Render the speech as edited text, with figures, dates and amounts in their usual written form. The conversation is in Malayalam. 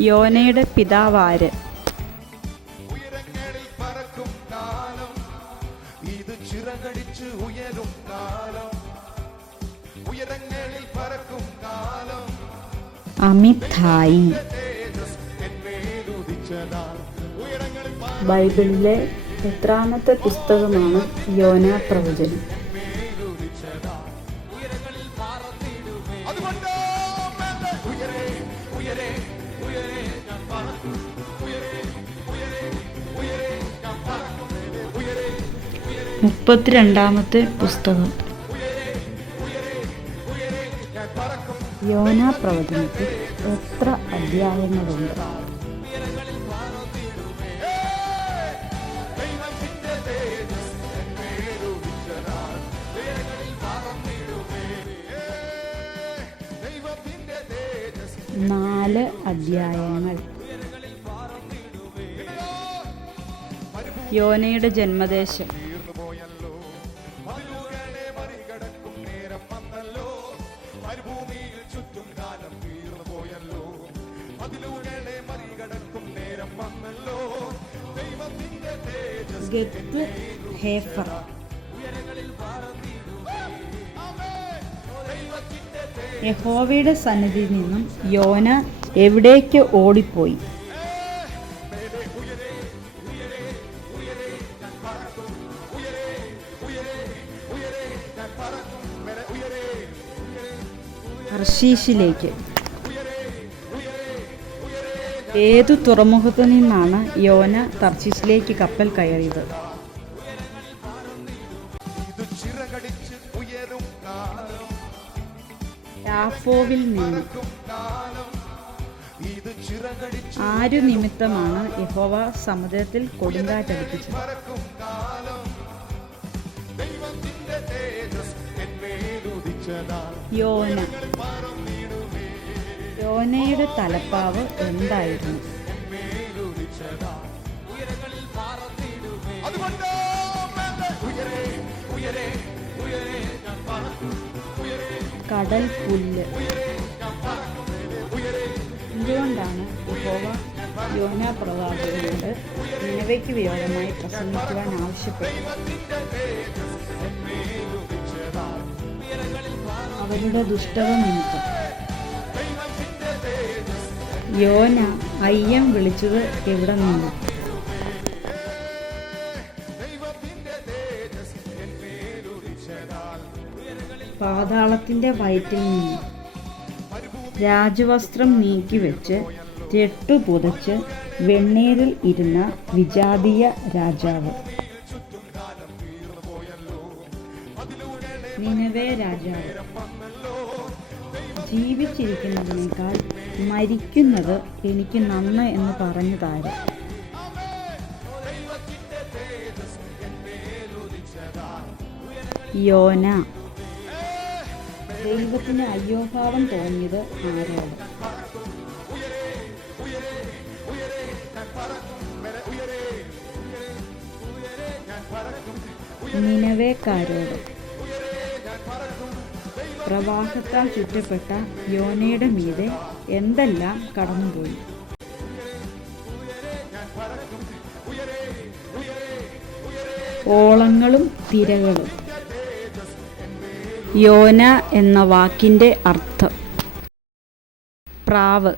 യോനയുടെ പിതാവാര്? അമിത്ഥായി. ബൈബിളിലെ എത്രാമത്തെ പുസ്തകമാണ് യോന പ്രവചനം? മുപ്പത്തിരണ്ടാമത്തെ പുസ്തകം. യോന പ്രവചനത്തിൽ എത്ര അധ്യായങ്ങളുണ്ട്? നാല് അധ്യായങ്ങൾ. യോനയുടെ ജന്മദേശം. ഗത്ത് ഹേഫർ. യഹോവയുടെ സന്നിധിയിൽ നിന്നും യോന എവിടേക്ക് ഓടിപ്പോയി? തർശീശിലേക്ക്. ഏതു തുറമുഖത്തു നിന്നാണ് യോന തർശീശിലേക്ക് കപ്പൽ കയറിയത്? യാഫോവിൽ നിന്ന്. ആരു നിമിത്തമാണ് യഹോവ സമുദ്രത്തിൽ കൊടുങ്കാറ്റടിപ്പിച്ചത്? യോന. യോനയുടെ തലപ്പാവ് എന്തായിരുന്നു? കടൽ പുല്ല്. എന്തുകൊണ്ടാണ് യഹോവ യോന പ്രവാചകനോട് നിനവയ്ക്ക് വിരോധമായി പ്രസംഗിക്കുവാൻ ആവശ്യപ്പെട്ടത്? അവരുടെ ദുഷ്ടത നിമിത്തം. യോന അയ്യം വിളിച്ചത് എവിടെ നിന്ന്? പാതാളത്തിന്റെ വയറ്റിൽ നിന്ന്. രാജവസ്ത്രം നീക്കിവെച്ച് രട്ടു പുതച്ച് വെണ്ണീരിൽ ഇരുന്ന വിജാതീയ രാജാവ്. നിനവേ രാജാവ്. ജീവിച്ചിരിക്കുന്നതിനേക്കാൾ മരിക്കുന്നത് എനിക്ക് നന്ന് എന്ന് പറഞ്ഞു താര. യോന. ദൈവത്തിന് അയ്യോഭാവം തോന്നിയത് ആരോട്? നിനവേക്കാരോട്. പ്രവാഹത്താൽ ചുറ്റപ്പെട്ട യോനയുടെ മീതെ എന്തെല്ലാം കടന്നുപോയി? ഓളങ്ങളും തിരകളും. യോന എന്ന വാക്കിൻ്റെ അർത്ഥം? പ്രാവ്.